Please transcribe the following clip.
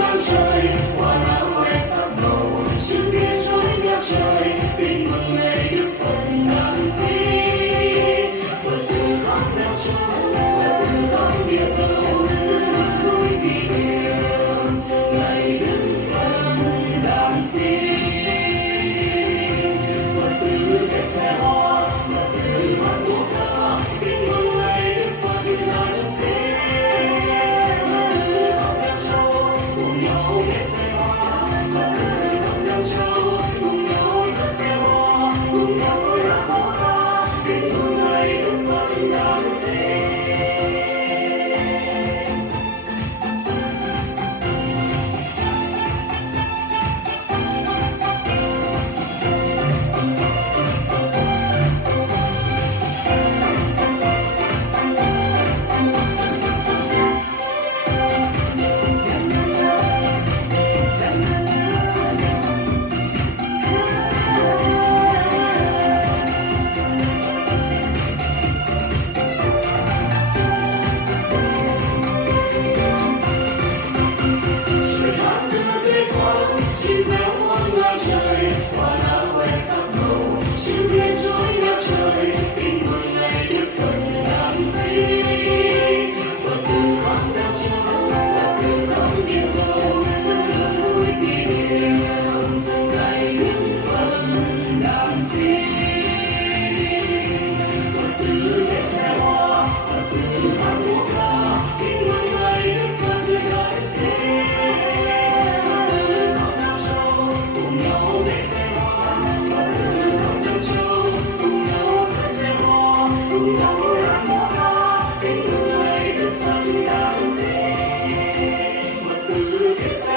ngang trời, hoa lá khoe sắc màu, chữ nghĩa trôi ngập trời, tin mừng ngày Đức Phật đản sinh. Phật tử khóc nẻo trốn, Phật tử khóc địa cầu, luôn vui kỷ niệm ngày Đức Phật đản sinh. Phật tử kết xe hoa, Phật tử hát múa ca, tin mừng ngày Đức Phật đản sinh. Phật tử khóc nẻo trốn, cùng nhau kết xe hoa, Phật tử khóc nẻo trốn, cùng nhau dắt xe hoa, cùng nhau hát múa ca, tin mừng ngày Đức Phật đản sinh. Trời hát đưa tươi sáng, chim véo hoang ngang trời, hoa lá khoe sắc màu, chữ nghĩa trôi ngập trời, tin mừng ngày Đức Phật đản sinh. Phật tử khóc nẻo trốn, Phật tử khóc địa cầu, luôn vui kỷ niệm ngày Đức Phật đản sinh. Phật tử kết xe hoa, Phật tử hát múa ca, tin mừng ngày Đức Phật đản sinh. Phật tử khóc nẻo trốn, cùng nhau kết xe hoa, Phật tử khóc nẻo trốn, cùng nhau dắt xe hoa, cùng nhau hát múa ca, tin mừng ngày Đức Phật đản sinh. Phật tử kết xe